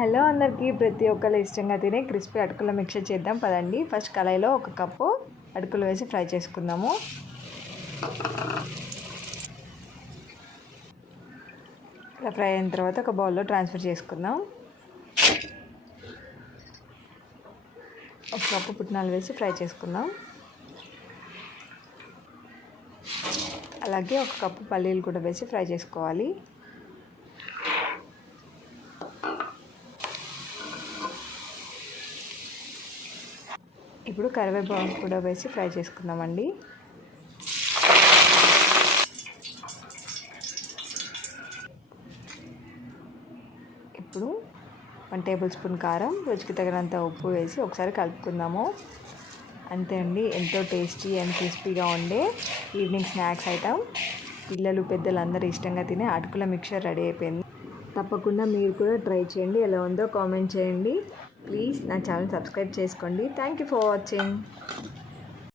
Hello అందరికీ, ప్రతి ఒక్కరు ఇష్టంగా తినే క్రిస్పీ అటుకుల మిక్చర్ చేద్దాం పదండి. ఫస్ట్ కళాయిలో 1 కప్పు అటుకులు వేసి ఫ్రై చేసుకుందాము. ఇలా ఫ్రై అయిన తర్వాత ఒక బౌల్లో ట్రాన్స్ఫర్ చేసుకుందాం. 1 కప్పు పుట్నాలు వేసి ఫ్రై చేసుకుందాం. అలాగే 1 కప్పు పల్లీలు కూడా వేసి ఫ్రై చేసుకోవాలి. ఇప్పుడు కరివేపాకు కూడా వేసి ఫ్రై చేసుకుందామండి. ఇప్పుడు 1 టేబుల్ స్పూన్ కారం, రుచికి తగినంత ఉప్పు వేసి ఒకసారి కలుపుకుందాము. అంతే అండి, ఎంతో టేస్టీ అండ్ క్రిస్పీగా ఉండే ఈవినింగ్ స్నాక్స్ ఐటమ్. పిల్లలు పెద్దలు అందరూ ఇష్టంగా తినే అటుకుల మిక్చర్ రెడీ అయిపోయింది. తప్పకుండా మీరు కూడా ట్రై చేయండి. ఎలా ఉందో కామెంట్ చేయండి. ప్లీజ్ నా ఛానల్ సబ్స్క్రైబ్ చేసుకోండి. Thank you for watching.